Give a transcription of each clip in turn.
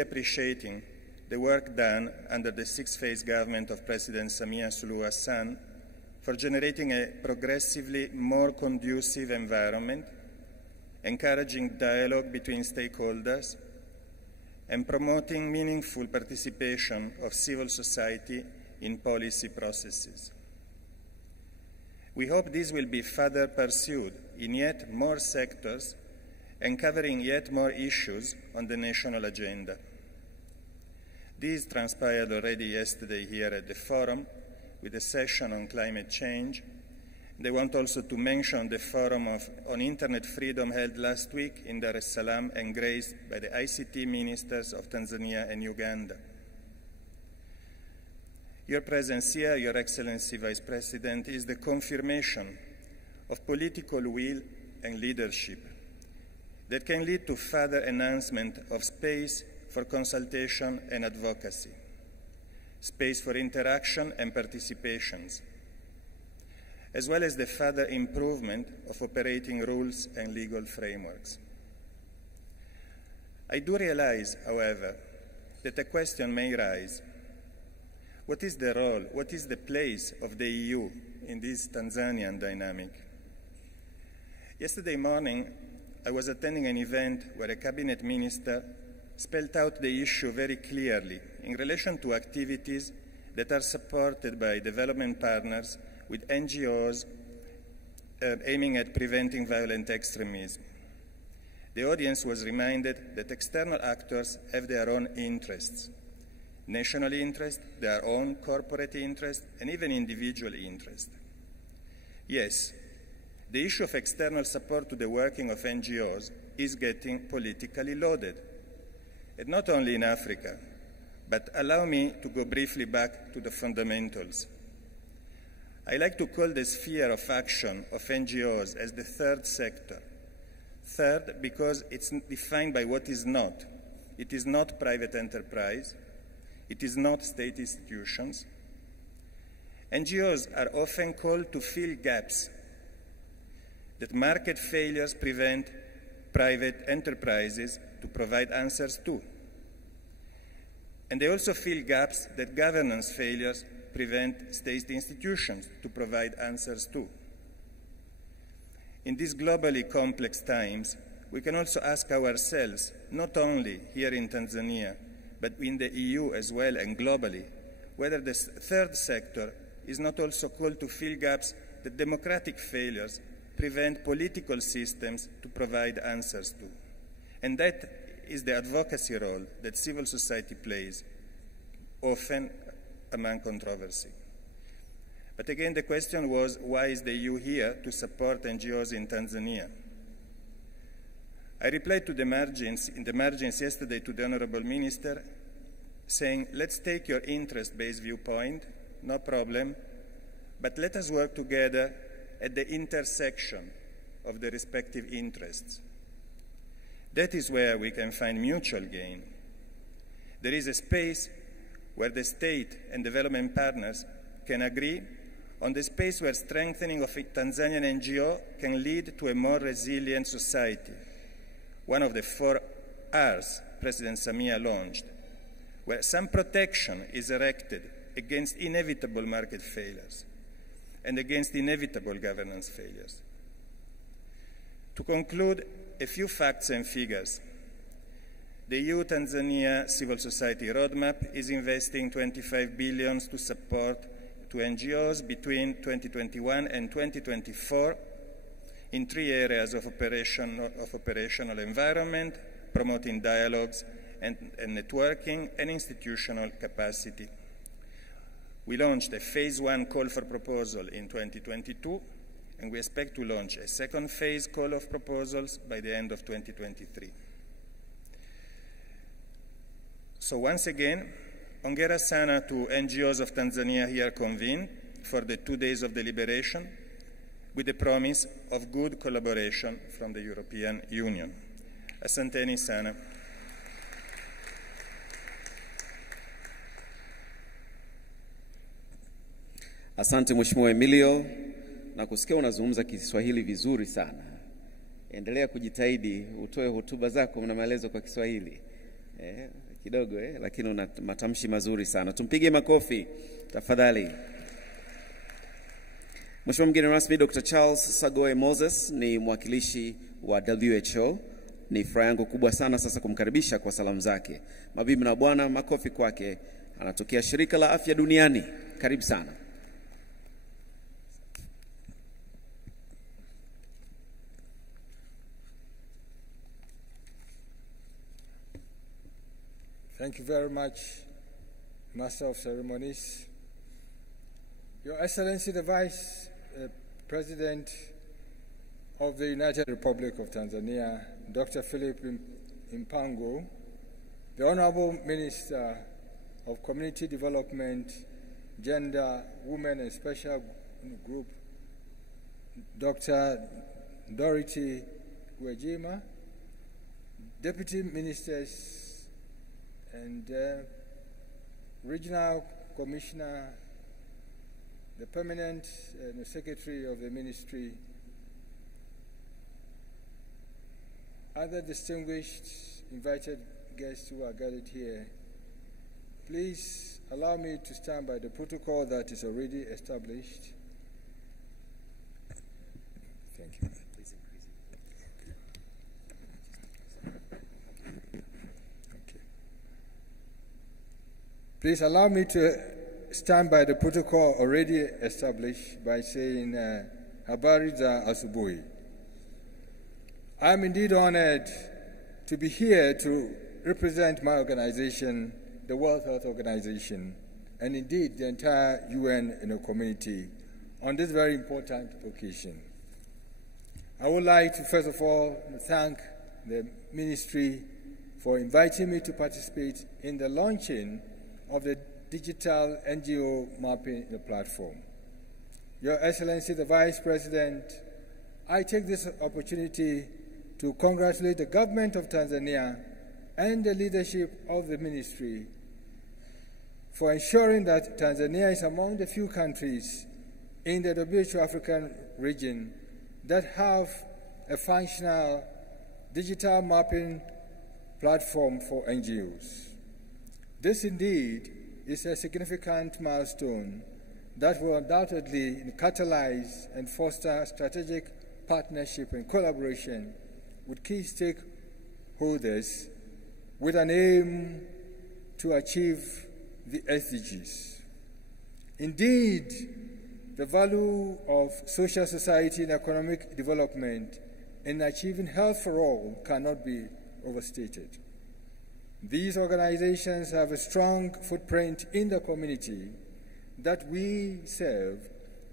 appreciating the work done under the six-phase government of President Samia Suluhu Hassan for generating a progressively more conducive environment, encouraging dialogue between stakeholders, and promoting meaningful participation of civil society in policy processes. We hope this will be further pursued in yet more sectors and covering yet more issues on the national agenda. This transpired already yesterday here at the forum with a session on climate change. They want also to mention the forum on internet freedom held last week in Dar es Salaam and graced by the ICT ministers of Tanzania and Uganda. Your presence here, Your Excellency Vice President, is the confirmation of political will and leadership that can lead to further enhancement of space for consultation and advocacy, space for interaction and participations, as well as the further improvement of operating rules and legal frameworks. I do realize, however, that a question may rise. What is the role, what is the place of the EU in this Tanzanian dynamic? Yesterday morning, I was attending an event where a cabinet minister spelled out the issue very clearly in relation to activities that are supported by development partners with NGOs aiming at preventing violent extremism. The audience was reminded that external actors have their own interests, national interest, their own corporate interest, and even individual interest. Yes, the issue of external support to the working of NGOs is getting politically loaded, and not only in Africa, but allow me to go briefly back to the fundamentals. I like to call the sphere of action of NGOs as the third sector. Third, because it's defined by what is not. It is not private enterprise. It is not state institutions. NGOs are often called to fill gaps that market failures prevent private enterprises to provide answers to. And they also fill gaps that governance failures prevent state institutions to provide answers to. In these globally complex times, we can also ask ourselves, not only here in Tanzania, but in the EU as well and globally, whether the third sector is not also called to fill gaps that democratic failures prevent political systems to provide answers to. And that is the advocacy role that civil society plays, often among controversy. But again, the question was, why is the EU here to support NGOs in Tanzania? I replied to in the margins yesterday to the Honorable Minister, saying, let's take your interest-based viewpoint, no problem, but let us work together at the intersection of the respective interests. That is where we can find mutual gain. There is a space where the state and development partners can agree on the space where strengthening of a Tanzanian NGO can lead to a more resilient society, one of the 4 R's President Samia launched, where some protection is erected against inevitable market failures and against inevitable governance failures. To conclude, a few facts and figures. The EU-Tanzania Civil Society Roadmap is investing 25 billion to support to NGOs between 2021 and 2024 in 3 areas of operational environment, promoting dialogues and networking, and institutional capacity. We launched a phase 1 call for proposal in 2022, and we expect to launch a second phase call of proposals by the end of 2023. So once again, hongera sana to NGOs of Tanzania here convened for the 2 days of deliberation with the promise of good collaboration from the European Union. Asanteni sana. Asante Mheshimiwa Emilio, na kusikia unazungumza Kiswahili vizuri sana. Endelea kujitahidi utoe hotuba zako na maelezo kwa Kiswahili. kidogo lakini una matamshi mazuri sana. Tumpige makofi tafadhali. Mheshimiwa mgeni rasmi, Dr. Charles Sagoe Moses ni mwakilishi wa WHO. Ni furaha yangu kubwa sana sasa kumkaribisha kwa salamu zake. Mabibi na bwana, makofi kwake. Anatokea Shirika la Afya Duniani. Karibu sana. Thank you very much, Master of Ceremonies. Your Excellency, the Vice President of the United Republic of Tanzania, Dr. Philip Mpango, the Honorable Minister of Community Development, Gender, Women and Special Group, Dr. Dorothy Gwajima, Deputy Ministers and Regional Commissioner, the Permanent Secretary of the Ministry, other distinguished invited guests who are gathered here, please allow me to stand by the protocol that is already established. Thank you. Please allow me to stand by the protocol already established by saying, Habari za asubuhi. I am indeed honored to be here to represent my organization, the World Health Organization, and indeed the entire UN community on this very important occasion. I would like to first of all thank the Ministry for inviting me to participate in the launching of the digital NGO mapping platform. Your Excellency, the Vice President, I take this opportunity to congratulate the government of Tanzania and the leadership of the ministry for ensuring that Tanzania is among the few countries in the WHO African region that have a functional digital mapping platform for NGOs. This indeed is a significant milestone that will undoubtedly catalyze and foster strategic partnership and collaboration with key stakeholders with an aim to achieve the SDGs. Indeed, the value of social society and economic development in achieving health for all cannot be overstated. These organizations have a strong footprint in the community that we serve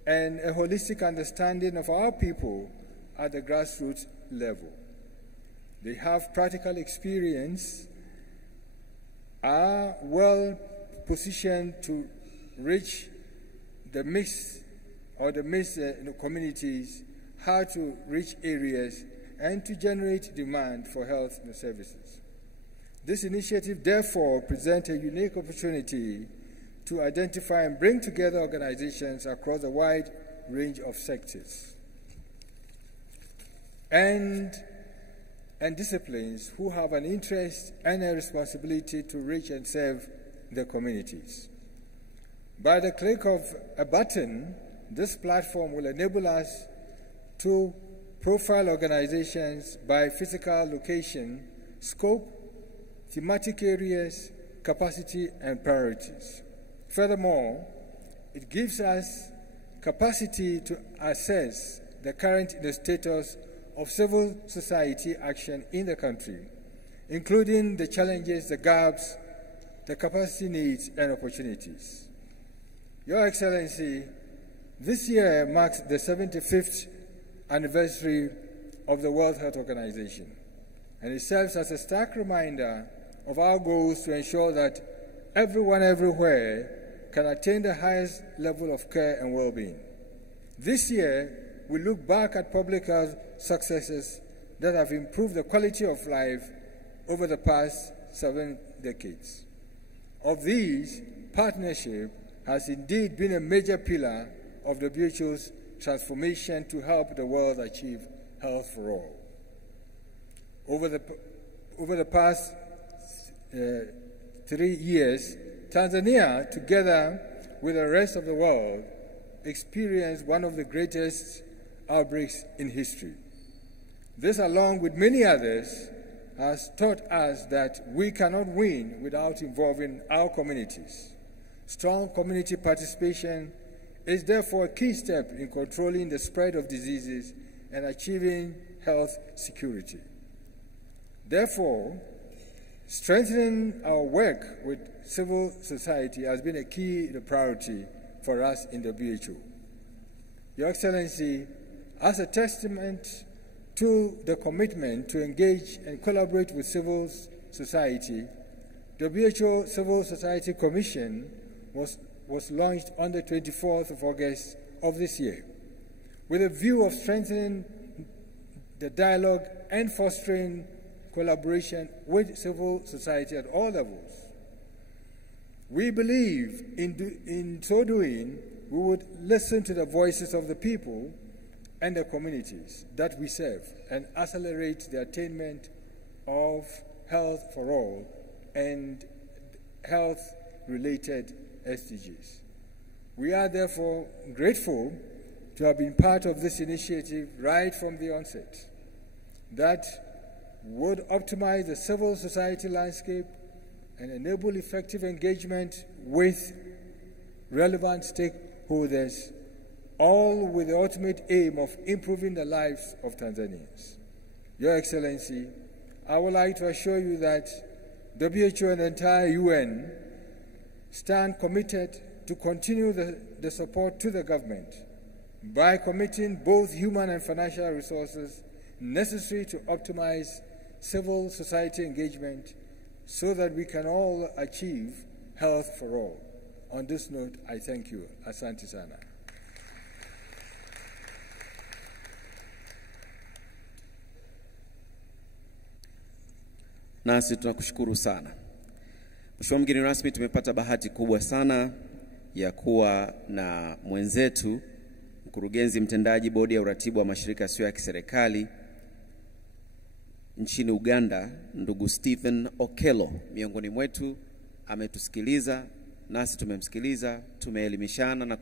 and a holistic understanding of our people at the grassroots level. They have practical experience, are well positioned to reach the mixed communities, how to reach areas, and to generate demand for health services. This initiative, therefore, presents a unique opportunity to identify and bring together organizations across a wide range of sectors and disciplines who have an interest and a responsibility to reach and serve their communities. By the click of a button, this platform will enable us to profile organizations by physical location, scope, thematic areas, capacity, and priorities. Furthermore, it gives us capacity to assess the current status of civil society action in the country, including the challenges, the gaps, the capacity needs, and opportunities. Your Excellency, this year marks the 75th anniversary of the World Health Organization, and it serves as a stark reminder of our goals to ensure that everyone everywhere can attain the highest level of care and well-being. This year, we look back at public health successes that have improved the quality of life over the past 7 decades. Of these, partnership has indeed been a major pillar of the WHO's transformation to help the world achieve health for all. Over the past 3 years, Tanzania, together with the rest of the world, experienced one of the greatest outbreaks in history. This, along with many others, has taught us that we cannot win without involving our communities. Strong community participation is therefore a key step in controlling the spread of diseases and achieving health security. Therefore, strengthening our work with civil society has been a key priority for us in WHO. Your Excellency, as a testament to the commitment to engage and collaborate with civil society, WHO Civil Society Commission was launched on the 24th of August of this year, with a view of strengthening the dialogue and fostering collaboration with civil society at all levels. We believe in so doing, we would listen to the voices of the people and the communities that we serve and accelerate the attainment of health for all and health-related SDGs. We are therefore grateful to have been part of this initiative right from the onset that would optimize the civil society landscape and enable effective engagement with relevant stakeholders, all with the ultimate aim of improving the lives of Tanzanians. Your Excellency, I would like to assure you that WHO and the entire UN stand committed to continue the support to the government by committing both human and financial resources necessary to optimize civil society engagement so that we can all achieve health for all. On this note, I thank you. Asante sana. Nasi tunakushukuru sana. Mheshimiwa mgeni rasmi, tumepata bahati kubwa sana ya kuwa na mwenzetu mkurugenzi mtendaji bodi ya uratibu wa mashirika yasiyo ya kiserikali nchini Uganda, ndugu Stephen Okello. Miongoni mwetu ametusikiliza, nasi tumemsikiliza, tumeelimishana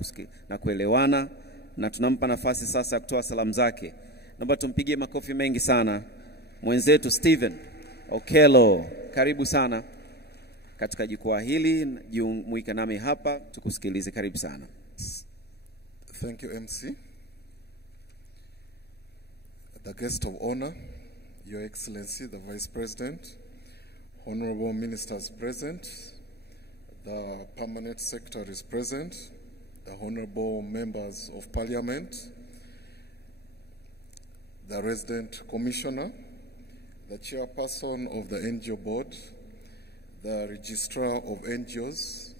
na kuelewana, na tunampa nafasi sasa kutoa salamu zake. Naomba tumpigie makofi mengi sana mwenzetu Stephen Okello. Karibu sana katika jukwaa hili, jumuika nami hapa tukusikilize. Karibu sana. Thank you, MC. The guest of honor, Your Excellency, the Vice President, honorable ministers present, the permanent secretaries present, the honorable members of parliament, the resident commissioner, the chairperson of the NGO board, the registrar of NGOs,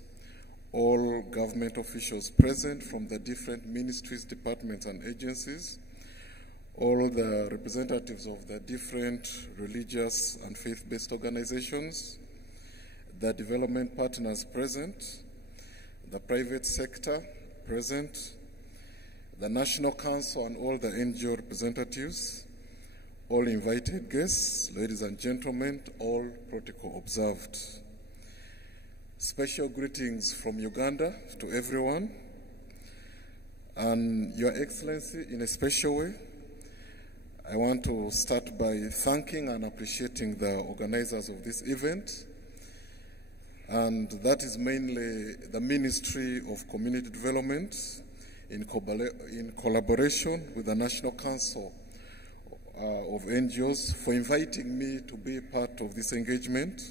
all government officials present from the different ministries, departments, and agencies, all the representatives of the different religious and faith-based organizations, the development partners present, the private sector present, the National Council and all the NGO representatives, all invited guests, ladies and gentlemen, all protocol observed. Special greetings from Uganda to everyone. And Your Excellency, in a special way, I want to start by thanking and appreciating the organizers of this event. And that is mainly the Ministry of Community Development in collaboration with the National Council of NGOs for inviting me to be part of this engagement.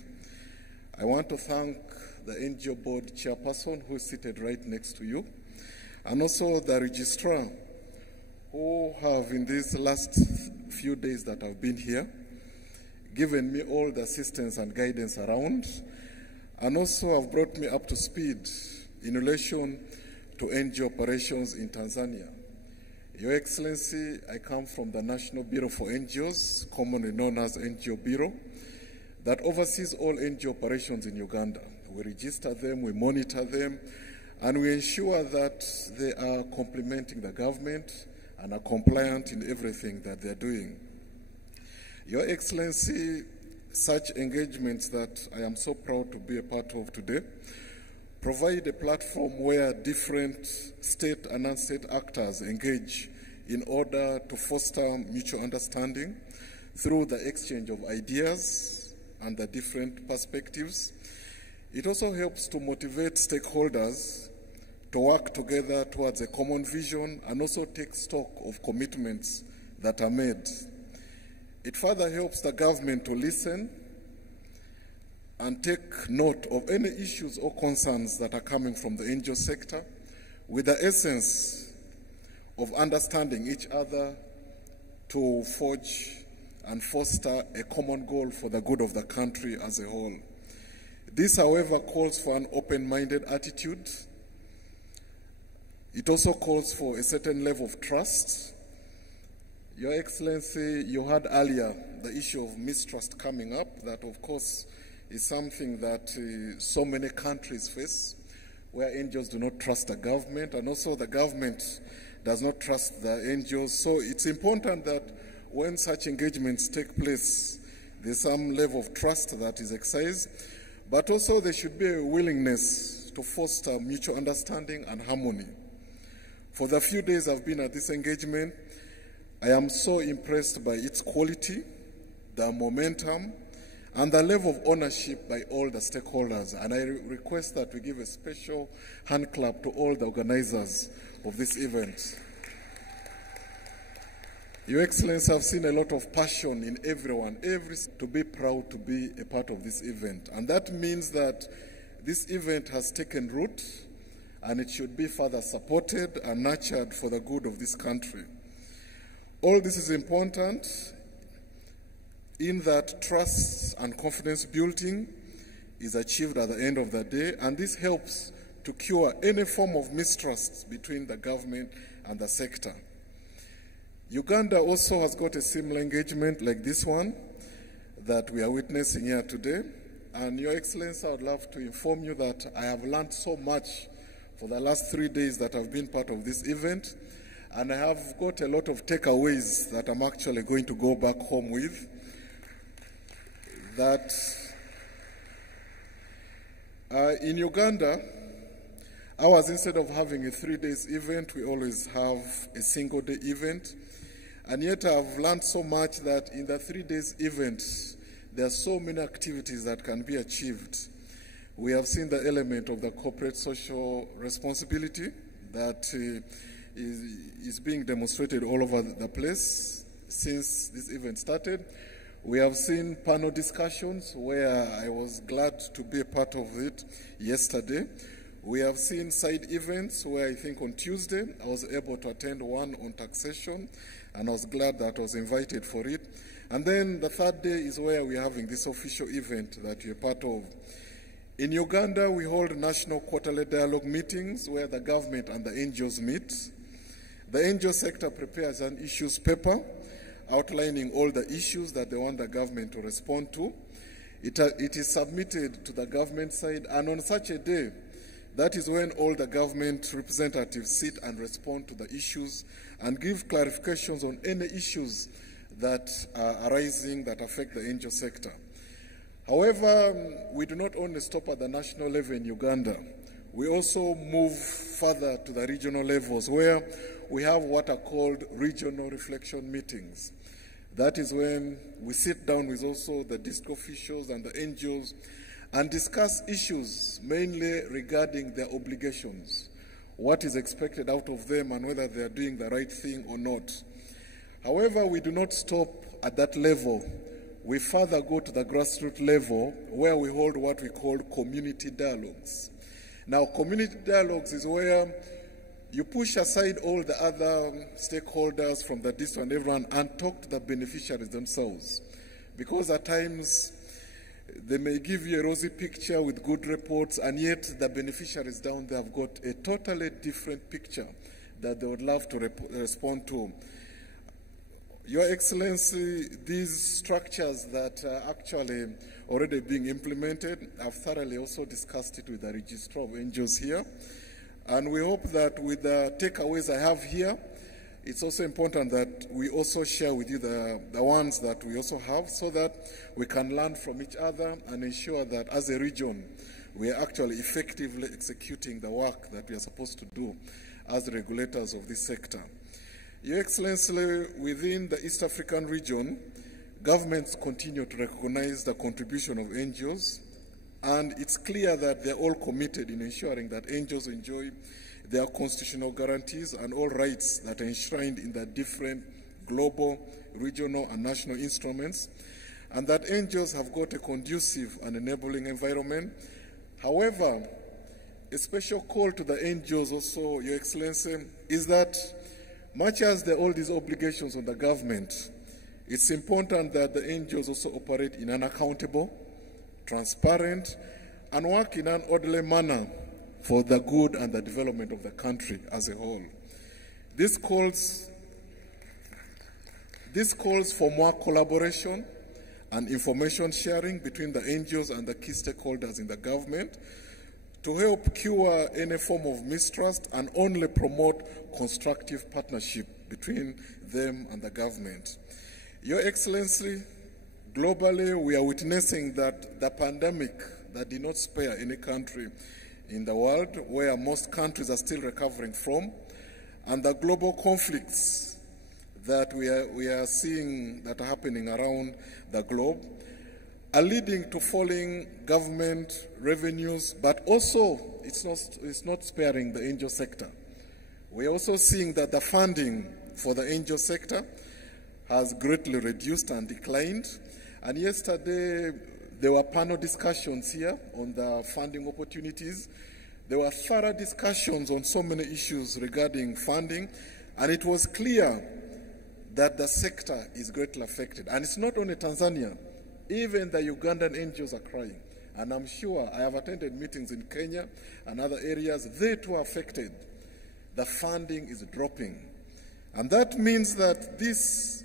I want to thank the NGO board chairperson who is seated right next to you, and also the registrar who have in these last few days that I've been here given me all the assistance and guidance around, and also have brought me up to speed in relation to NGO operations in Tanzania. Your Excellency, I come from the National Bureau for NGOs, commonly known as NGO Bureau, that oversees all NGO operations in Uganda. We register them, we monitor them, and we ensure that they are complementing the government and are compliant in everything that they're doing. Your Excellency, such engagements that I am so proud to be a part of today provide a platform where different state and non-state actors engage in order to foster mutual understanding through the exchange of ideas and the different perspectives. It also helps to motivate stakeholders to work together towards a common vision and also take stock of commitments that are made. It further helps the government to listen and take note of any issues or concerns that are coming from the NGO sector with the essence of understanding each other to forge and foster a common goal for the good of the country as a whole. This, however, calls for an open-minded attitude. It also calls for a certain level of trust. Your Excellency, you had earlier the issue of mistrust coming up. That, of course, is something that so many countries face, where NGOs do not trust the government, and also the government does not trust the NGOs. So it's important that when such engagements take place, there's some level of trust that is exercised, but also there should be a willingness to foster mutual understanding and harmony. For the few days I've been at this engagement, I am so impressed by its quality, the momentum, and the level of ownership by all the stakeholders. And I request that we give a special hand clap to all the organizers of this event. Your Excellency, I've seen a lot of passion in everyone, to be proud to be a part of this event. And that means that this event has taken root, and it should be further supported and nurtured for the good of this country. All this is important in that trust and confidence building is achieved at the end of the day, and this helps to cure any form of mistrust between the government and the sector. Uganda also has got a similar engagement like this one that we are witnessing here today. And Your Excellency, I would love to inform you that I have learned so much for the last 3 days that I've been part of this event, and I have got a lot of takeaways that I'm actually going to go back home with. That in Uganda, ours, instead of having a 3 days event, we always have a single day event. And yet I've learned so much that in the 3 days event, there are so many activities that can be achieved. We have seen the element of the corporate social responsibility that is being demonstrated all over the place since this event started. We have seen panel discussions where I was glad to be a part of it yesterday. We have seen side events where I think on Tuesday I was able to attend one on taxation, and I was glad that I was invited for it. And then the third day is where we're having this official event that you're part of. In Uganda, we hold national quarterly dialogue meetings where the government and the NGOs meet. The NGO sector prepares an issues paper outlining all the issues that they want the government to respond to. It is submitted to the government side, and on such a day, that is when all the government representatives sit and respond to the issues and give clarifications on any issues that are arising that affect the NGO sector. However, we do not only stop at the national level in Uganda. We also move further to the regional levels where we have what are called regional reflection meetings. That is when we sit down with also the district officials and the NGOs and discuss issues mainly regarding their obligations, what is expected out of them and whether they are doing the right thing or not. However, we do not stop at that level. We further go to the grassroots level where we hold what we call community dialogues. Now, community dialogues is where you push aside all the other stakeholders from the district and everyone and talk to the beneficiaries themselves. Because at times, they may give you a rosy picture with good reports, and yet the beneficiaries down there have got a totally different picture that they would love to respond to. Your Excellency, these structures that are actually already being implemented, I've thoroughly also discussed it with the Registrar of NGOs here. And we hope that with the takeaways I have here, it's also important that we also share with you the ones that we also have, so that we can learn from each other and ensure that as a region, we are actually effectively executing the work that we are supposed to do as regulators of this sector. Your Excellency, within the East African region, governments continue to recognize the contribution of NGOs, and it's clear that they're all committed in ensuring that NGOs enjoy their constitutional guarantees and all rights that are enshrined in the different global, regional, and national instruments, and that NGOs have got a conducive and enabling environment. However, a special call to the NGOs also, Your Excellency, is that much as there are all these obligations on the government, it's important that the NGOs also operate in an accountable, transparent, and work in an orderly manner for the good and the development of the country as a whole. This calls for more collaboration and information sharing between the NGOs and the key stakeholders in the government to help cure any form of mistrust and only promote constructive partnership between them and the government. Your Excellency, globally we are witnessing that the pandemic that did not spare any country in the world, where most countries are still recovering from, and the global conflicts that we are seeing that are happening around the globe are leading to falling government revenues, but also it's not sparing the NGO sector. We are also seeing that the funding for the NGO sector has greatly reduced and declined. And yesterday, there were panel discussions here on the funding opportunities. There were thorough discussions on so many issues regarding funding, and it was clear that the sector is greatly affected. And it's not only Tanzania. Even the Ugandan NGOs are crying. And I'm sure, I have attended meetings in Kenya and other areas, they too are affected. The funding is dropping. And that means that this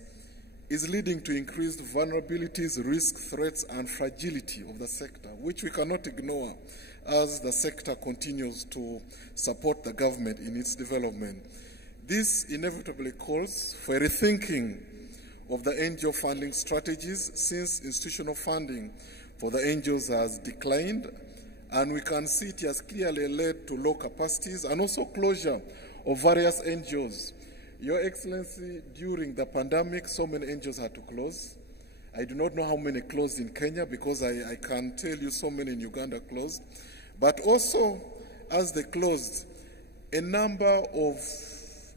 is leading to increased vulnerabilities, risk, threats, and fragility of the sector, which we cannot ignore as the sector continues to support the government in its development. This inevitably calls for a rethinking of the NGO funding strategies, since institutional funding for the NGOs has declined, and we can see it has clearly led to low capacities and also closure of various NGOs. Your Excellency, during the pandemic, so many NGOs had to close. I do not know how many closed in Kenya, because I can tell you so many in Uganda closed. But also, as they closed, a number of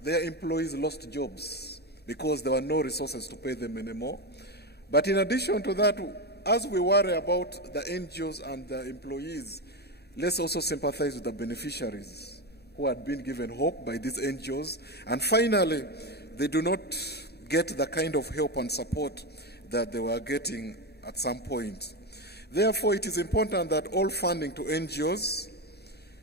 their employees lost jobs because there were no resources to pay them anymore. But in addition to that, as we worry about the NGOs and the employees, let's also sympathize with the beneficiaries who had been given hope by these NGOs. And finally, they do not get the kind of help and support that they were getting at some point. Therefore, it is important that all funding to NGOs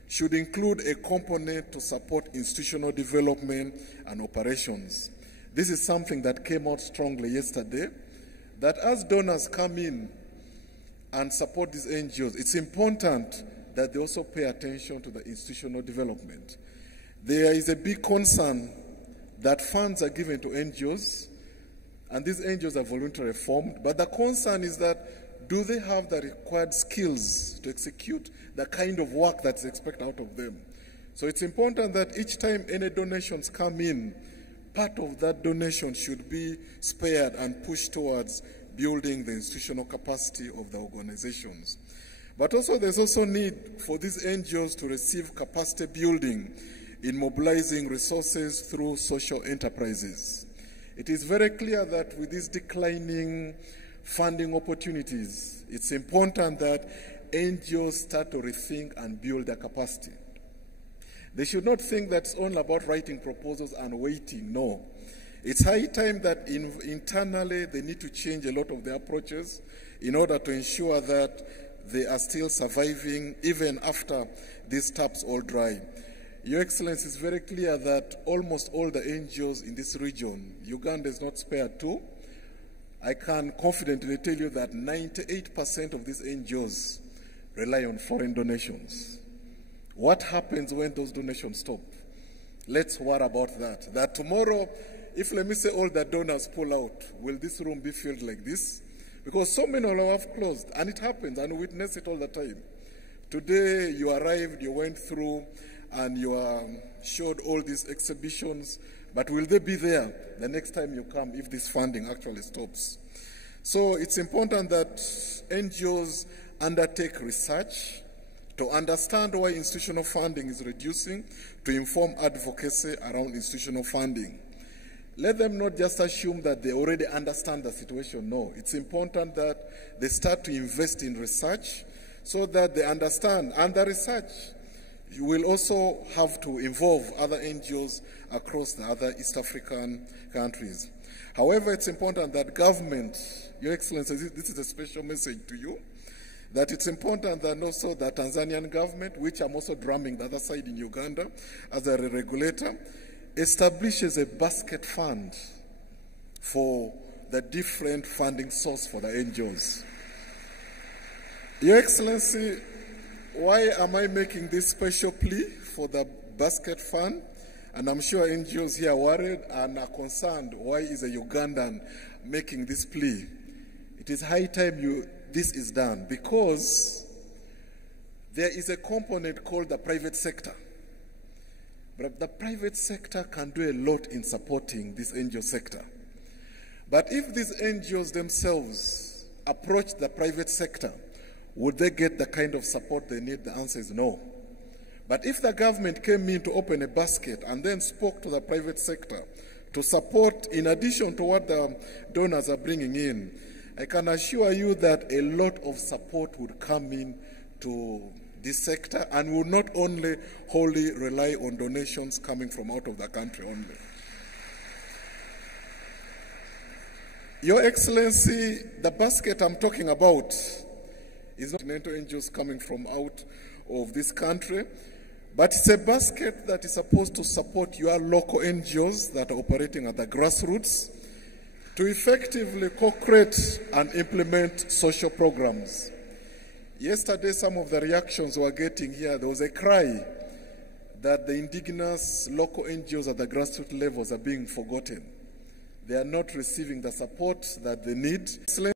should include a component to support institutional development and operations. This is something that came out strongly yesterday, that as donors come in and support these NGOs, it's important that they also pay attention to the institutional development. There is a big concern that funds are given to NGOs, and these NGOs are voluntarily formed, but the concern is that, do they have the required skills to execute the kind of work that's expected out of them? So it's important that each time any donations come in, part of that donation should be spared and pushed towards building the institutional capacity of the organizations. But also, there's also need for these NGOs to receive capacity building in mobilizing resources through social enterprises. It is very clear that with these declining funding opportunities, it's important that NGOs start to rethink and build their capacity. They should not think that it's only about writing proposals and waiting. No. It's high time that internally they need to change a lot of their approaches in order to ensure that they are still surviving even after these taps all dry. Your Excellency, it's very clear that almost all the NGOs in this region, Uganda is not spared too. I can confidently tell you that 98% of these NGOs rely on foreign donations. What happens when those donations stop? Let's worry about that. That tomorrow, if, let me say, all the donors pull out, will this room be filled like this? Because so many of us have closed, and it happens, and we witness it all the time. Today, you arrived, you went through, and you showed all these exhibitions, but will they be there the next time you come if this funding actually stops? So it's important that NGOs undertake research to understand why institutional funding is reducing, to inform advocacy around institutional funding. Let them not just assume that they already understand the situation. No, it's important that they start to invest in research so that they understand. And the research, you will also have to involve other NGOs across the other East African countries. However, it's important that government, Your Excellency, this is a special message to you, that it's important that also the Tanzanian government, which I'm also drumming the other side in Uganda as a regulator, establishes a basket fund for the different funding source for the NGOs. Your Excellency, why am I making this special plea for the basket fund? And I'm sure NGOs here are worried and are concerned, why is a Ugandan making this plea? It is high time this is done, because there is a component called the private sector. But the private sector can do a lot in supporting this NGO sector. But if these NGOs themselves approach the private sector, would they get the kind of support they need? The answer is no. But if the government came in to open a basket and then spoke to the private sector to support, in addition to what the donors are bringing in, I can assure you that a lot of support would come in to this sector and will not only wholly rely on donations coming from out of the country only. Your Excellency, the basket I'm talking about is not continental NGOs coming from out of this country, but it's a basket that is supposed to support your local NGOs that are operating at the grassroots to effectively co-create and implement social programs. Yesterday, some of the reactions we were getting here, there was a cry that the indigenous local NGOs at the grassroots levels are being forgotten. They are not receiving the support that they need.